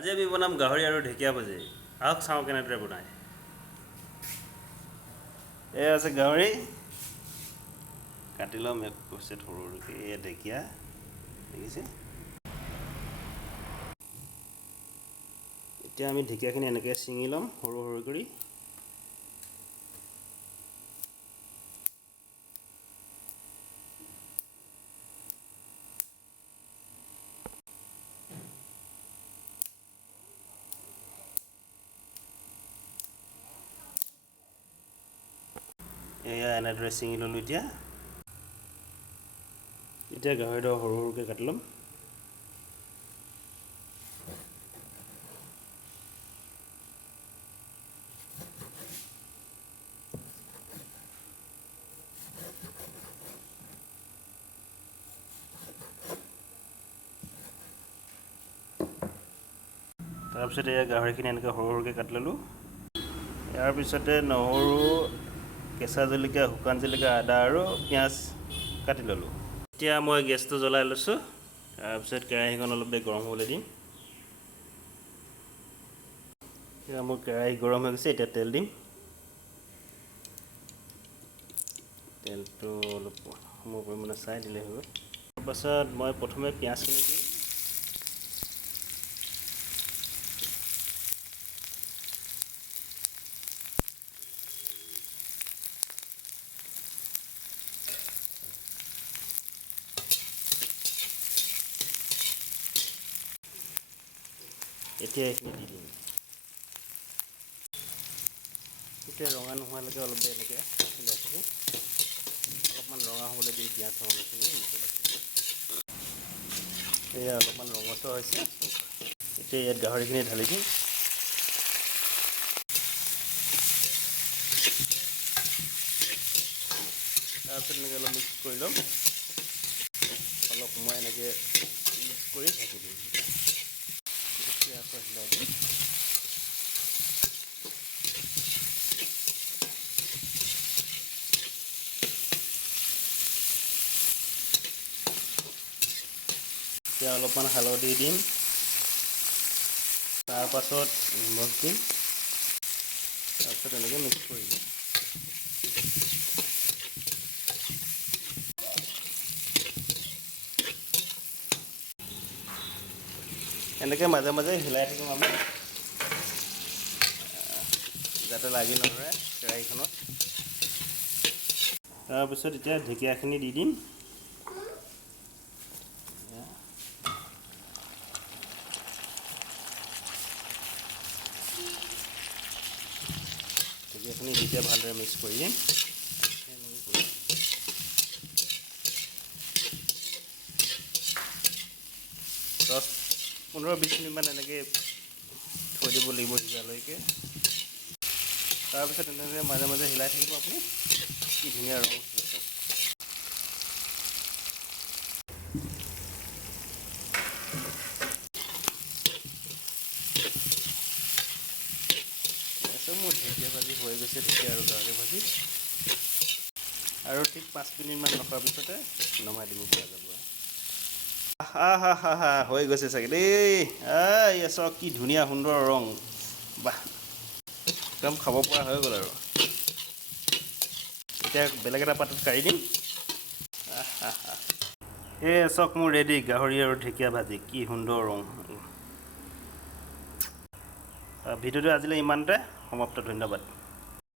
আজি আমি বনাম গাহৰি আৰু ঢেকীয়া ভাজি। আহক চাওঁ কেনেদৰে বনায়। এয়া আছে গাহৰি, কাটি ল'ম এক কৈছে সৰু সৰুকৈ। এয়া ঢেকীয়া দেখিছে। এতিয়া আমি ঢেকীয়াখিনি এনেকৈ ছিঙি ল'ম সৰু সৰু কৰি। এয়া এনেদৰে ছিঙি ল'লোঁ। এতিয়া গাহৰিটো সৰু সৰুকৈ কাটি ল'ম। তাৰপিছত এয়া গাহৰিখিনি এনেকৈ সৰু সৰুকৈ কাটি ল'লোঁ। ইয়াৰ পিছতে নহৰু, কেঁচা জলকীয়া, শুকান জলকীয়া, আদা আৰু পিঁয়াজ কাটি ল'লোঁ। এতিয়া মই গেছটো জ্বলাই লৈছোঁ। তাৰপিছত কেৰাহীখন অলপ দেৰি গৰম হ'বলৈ দিম। এতিয়া মোৰ কেৰাহী গৰম হৈ গৈছে। এতিয়া তেল দিম। তেলটো অলপ সম পৰিমাণে চাই দিলেই হৈ গ'ল। তাৰপাছত মই প্ৰথমে পিঁয়াজখিনি দিম। এতিয়া এইখিনি দি দিম। এতিয়া ৰঙা নোহোৱালৈকে অলপ দেৰি এনেকৈ সিজাই থাকোঁ। অলপমান ৰঙা হ'বলৈ দিম পিঁয়াজ নহ'লেখিনি মছলাখিনি। এয়া অলপমান ৰঙচুৱা হৈছে। এতিয়া ইয়াত গাহৰিখিনি ঢালি দিম। তাৰপিছত এনেকৈ অলপ মিক্স কৰি ল'ম। অলপ সময় এনেকৈ মিক্স কৰি ঢাকি দিম। এতিয়া আকৌ হিলাই দিম। এতিয়া অলপমান হালধি দিম। তাৰপাছত নিমখ দিম। তাৰপিছত এনেকৈ মিক্স কৰি দিম। এনেকৈ মাজে মাজে হিলাই থাকিম আমি, যাতে লাগি নধৰে কেৰাহীখনত। তাৰপিছত এতিয়া ঢেকীয়াখিনি দি দিম। ঢেকীয়াখিনি দি এতিয়া ভালদৰে মিক্স কৰি দিম। 10-15-20 মিনিটমান এনেকৈ থৈ দিব লাগিব সিজালৈকে। তাৰপিছত এনেকৈ মাজে মাজে হিলাই থাকিব আপুনি। কি ধুনীয়া ৰং উঠিছে চাওক। মোৰ ঢেকীয়া ভাজি হৈ গৈছে। ঢেকীয়া আৰু গাহৰি ভাজি। আৰু ঠিক 5 মিনিটমান ৰখাৰ পিছতে নমাই দিব পৰা যাব। হৈ গৈছে চাগে দেই। এয়া চাওক কি ধুনীয়া সুন্দৰ ৰং। বাহ, একদম খাব পৰা হৈ গ'ল আৰু। এতিয়া বেলেগ এটা পাত্ৰত কাঢ়ি দিম। চাওক মোৰ ৰেডি গাহৰি আৰু ঢেকীয়া ভাজি। কি সুন্দৰ ৰং। ভিডিঅ'টো আজিলৈ ইমানতে সমাপ্ত। ধন্যবাদ।